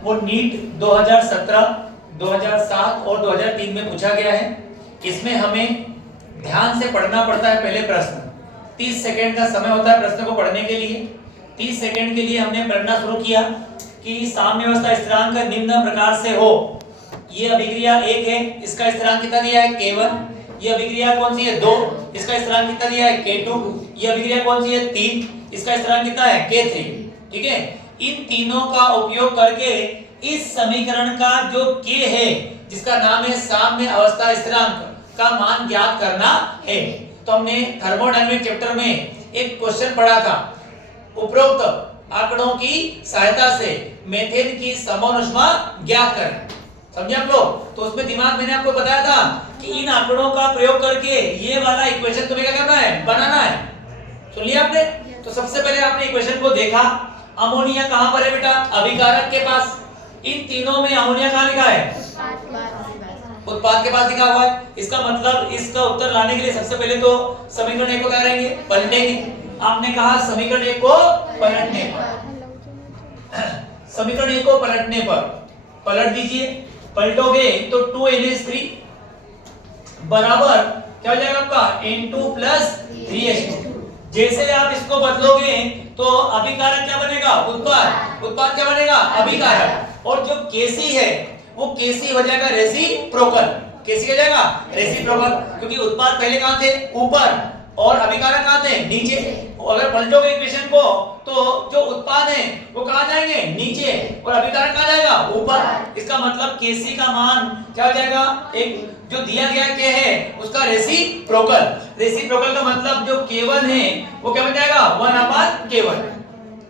वो नीट 2017, 2007 और 2003 में पूछा गया है। इसमें हमें ध्यान से पढ़ना पड़ता है। पहले प्रश्न 30 सेकंड का समय होता है प्रश्न को पढ़ने के लिए। 30 सेकंड के लिए हमने पढ़ना शुरू किया कि साम्यावस्था स्थिरांक निम्न प्रकार से हो। ये अभिक्रिया 1 है, इसका स्थिरांक कितना दिया है K1। ये अभिक्रिया कौन सी है 2, इसका स्थिरांक कितना दिया है K2। ये अभिक्रिया कौन सी है 3, इसका स्थिरांक कितना है K3। ठीक है, इन तीनों का उपयोग करके इस समीकरण का जो K है जिसका नाम है साम्य अवस्था स्थिरांक का मान ज्ञात करना है। तो हमने थर्मोडायनामिक चैप्टर में एक क्वेश्चन पढ़ा था, उपरोक्त आंकड़ों की सहायता से मेथेन की समौन ऊष्मा ज्ञात करें। समझे आप लोग? तो उसमें दिमाग मैंने आपको बताया था कि इन आंकड़ों का प्रयोग करके ये वाला इक्वेशन तुम्हें क्या करना है, बनाना है। सुन लिया आपने? तो सबसे पहले आपने इक्वेशन को देखा, अमोनिया कहां पर है बेटा, अभिकारक के पास। इन तीनों में अमोनिया कहां लिखा है, उत्पाद के पास लिखा हुआ है। इसका मतलब इसका उत्तर लाने के लिए सबसे पहले तो समीकरण 1 को क्या करेंगे, पलटेंगे। आपने कहा समीकरण 1 को पलटने पर, समीकरण 1 को पलटने पर पलट दीजिए। पलटोगे तो 2NH3 बराबर क्या हो जाएगा आपका N2 + 3H2। जैसे आप इसको बदलोगे तो अभिकारक क्या बनेगा, उत्पाद। उत्पाद क्या बनेगा, अभिकारक। और जो Kc है वो Kc हो जाएगा रेसिप्रोकल। Kc हो जाएगा रेसिप्रोकल, क्योंकि उत्पाद पहले कहां थे, ऊपर, और अभिकारक कहां थे, नीचे। अगर पलटोगे इक्वेशन को तो जो उत्पाद है वो कहां जाएंगे, नीचे, और अभिकारक कहां जाएगा, ऊपर। इसका मतलब Kc का मान क्या हो जाएगा, एक जो दिया गया K है उसका रेसिप्रोकल। रेसिप्रोकल का मतलब जो K1 है वो क्या बन जाएगा, 1/K1।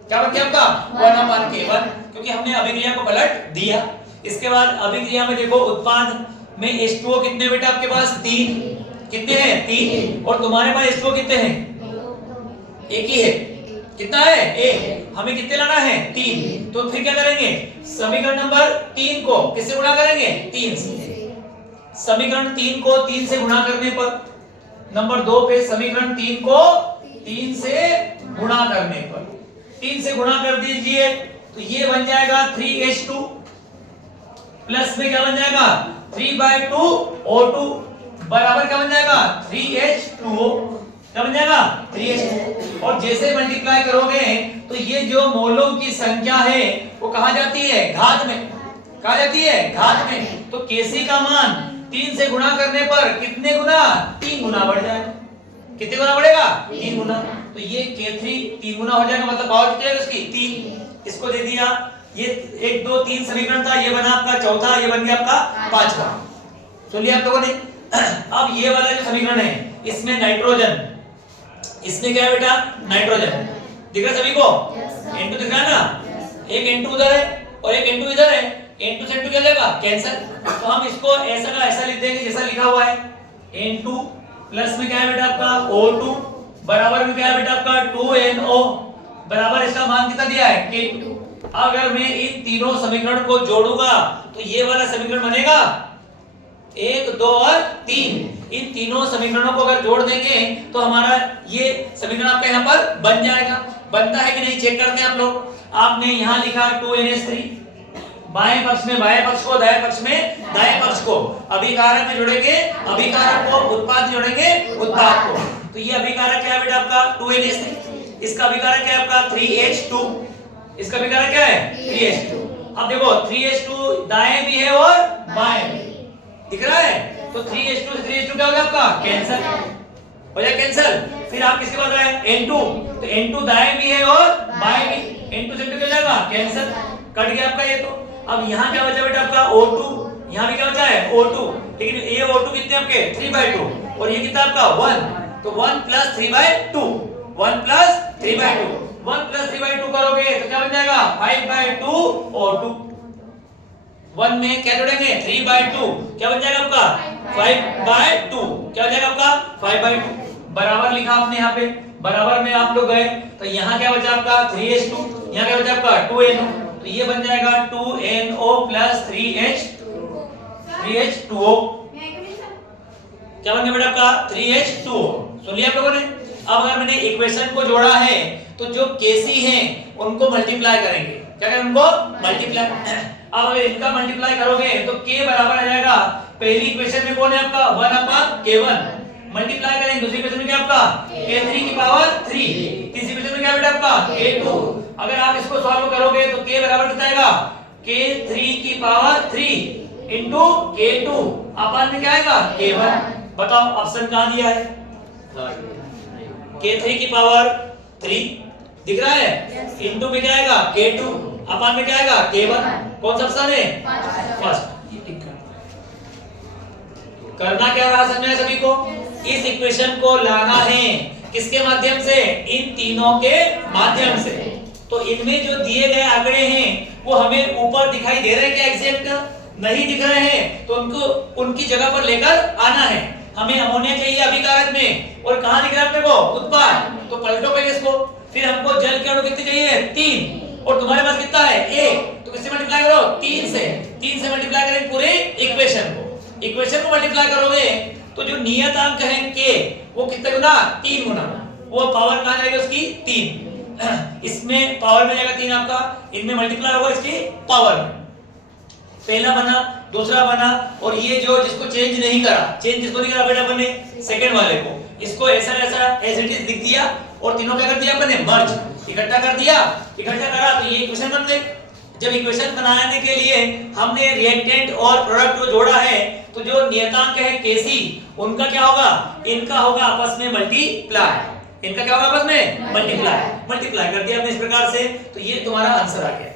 क्या बन गया आपका 1/K1, क्योंकि हमने अभिक्रिया को पलट दिया। इसके बाद अभिक्रिया में देखो, उत्पाद में H2O कितने बेटा आपके पास, 3। कितने हैं, 3। और तुम्हारे पास H2O कितने हैं, एक ही है। कितना है, 1। हमें कितने लाना है, 3। तो फिर क्या करेंगे, समीकरण नंबर 3 को किससे गुणा करेंगे, 3 से। समीकरण 3 को 3 से गुणा करने पर, नंबर 2 पे समीकरण 3 को 3 से गुणा करने पर, 3 से गुणा कर दीजिए तो ये बन जाएगा 3H2 प्लस में क्या बन जाएगा 3/2O2 बराबर क्या बन जाएगा 3H2O। क्या बन जाएगा 3H2। और जैसे मल्टीप्लाई करोगे तो ये जो मोलों की संख्या है वो कहां जाती है, घात में। कहां जाती है, घात में। तो Kc का मान 3 से गुणा करने पर कितने गुना, 3 गुना बढ़ जाएगा। कितने गुना बढ़ेगा, 3 गुना। तो ये K3 3 गुना हो जाएगा, मतलब पावर कितनी है उसकी, 3। इसको दे दिया। ये 1 2 3 समीकरण था, ये बना आपका चौथा, ये बन गया आपका पांचवा। सुन लिया आप लोगों ने? अब ये वाला जो समीकरण है इसमें नाइट्रोजन, इसमें क्या है बेटा, नाइट्रोजन। दिख रहा है सभी को, N2 दिख रहा है ना। एक N2 उधर है और एक N2 इधर है। N2 से N2 क्या जाएगा, कैंसिल। तो हम इसको ऐसा का ऐसा लिख देंगे जैसा लिखा हुआ है। N2 प्लस में क्या है बेटा आपका O2 बराबर में क्या है बेटा आपका 2NO बराबर इसका मान कितना दिया है, K2। अगर मैं इन तीनों समीकरण को जोड़ूंगा तो ये वाला समीकरण बनेगा 1 2 और 3। इन तीनों समीकरणों को अगर जोड़ देंगे तो हमारा ये समीकरण आपका यहाँ पर बन जाएगा। बनता है कि नहीं चेक करते हैं आप लोग। आपने यहाँ लिखा 2NH3, बाएं पक्ष में बाएं पक्ष को, दाएं पक्ष में दाएं पक्ष को, अभिकारक में जोड़ेंगे अभिकारक को, उत्पाद में जोड़ेंगे उत्पाद को। तो ये अभिकारक क्या है बेटा आपका 2NH3, इसका अभिकारक क्या है आपका 3H2, इसका अभिकारक क्या है 3H2। अब देखो 3H2 दाएं भी है और बाएं भी, दिख रहा है। तो 3H2 से 3H2 क्या हो गया आपका, कैंसिल हो जाए, कैंसिल। फिर आप किसके पास आए, N2, तो N2 दाएं भी है और बाएं भी, N2 से N2 क्या जाएगा, कैंसिल, कट गया आपका ये। तो अब यहाँ क्या बचा बेटा आपका O2, यहाँ भी क्या बचा है O2, लेकिन ये O2 कितने आपके 3/2 और ये कितना आपका 1, तो 1 + 3/2, 1 + 3/2, 1 + 3/2 करोगे तो क्या बन जाएगा 5/2 O2। 1 में क्या जोड़ेंगे 3/2, क्या बन जाएगा आपका 5/2, क्या हो जाएगा आपका 5/2। बराबर लिखा आपने यहाँ पे, बराबर में आप लोग गए तो यहाँ क्या बचा आपका 3H2, यहाँ क्या बचा आपका 2NO, तो ये बन जाएगा 2NO + 3H2O। क्या बन गया बेटा आपका 3H2O। सुन लिया आप लोगों ने? अब अगर मैंने इक्वेशन को जोड़ा है तो जो Kc हैं उनको मल्टीप्लाई करेंगे। क्या करें उनको मल्टीप्लाई। अब अगर इनका मल्टीप्लाई करोगे तो k बराबर आ जाएगा, पहली इक्वेशन में कौन है आपका 1/k1, मल्टीप्लाई करेंगे दूसरी इक्वेशन में क्या आपका k3 की पावर 3, तीसरी इक्वेशन में क्या बेटा आपका k2। अगर आप इसको सॉल्व करोगे तो k बराबर कितना आएगा k3 की पावर 3 इनटू k2 अपन में क्या आएगा k1। बताओ ऑप्शन कहां दिया है, k3 की पावर 3 दिख रहा है, इनटू में क्या आएगा k2 अपन में क्या आएगा k1। कौन सा ऑप्शन है फर्स्ट। करना क्या रहा समझ में सभी को, इस इक्वेशन को लाना है किसके माध्यम से, इन तीनों के माध्यम से। तो इनमें जो दिए गए आंकड़े हैं वो हमें ऊपर दिखाई दे रहे हैं क्या एग्जैक्ट नहीं दिख रहे हैं, तो उनको उनकी जगह पर लेकर आना है। हमें अमोनिया चाहिए अभिकारक में और कहां दिख रहा है अपने को उत्पाद, तो पलटो पहले इसको। फिर हमको जल के अणु कितने चाहिए 3 और तुम्हारे पास कितना है 1, तो किससे मल्टीप्लाई करो 3 से मल्टीप्लाई करेंगे पूरे इक्वेशन को मल्टीप्लाई करोगे तो जो नियतांक है के वो कितने गुना 3 गुना, वो पावर कहां जाएगी उसकी 3, इसमें पावर में जाएगा 3 आपका, इनमें मल्टीप्लाई होगा इसकी पावर में। पहला बना दूसरा बना, और ये जो जिसको चेंज नहीं करा, चेंज जिसको नहीं करा बेटा बने सेकंड वाले को, इसको ऐसा एज इट इज लिख दिया और तीनों क्या कर दिया अपने मर्ज इकट्ठा कर दिया, इकट्ठा करा तो ये इक्वेशन बन गई। जब इक्वेशन बनाने के लिए हमने रिएक्टेंट और प्रोडक्ट को जोड़ा है तो जो नियतांक है Kc उनका क्या होगा, इनका होगा आपस में मल्टीप्लाई, इनका क्या होगा आपस में मल्टीप्लाई कर दिया हमने इस प्रकार से, तो ये तुम्हारा आंसर आ गया।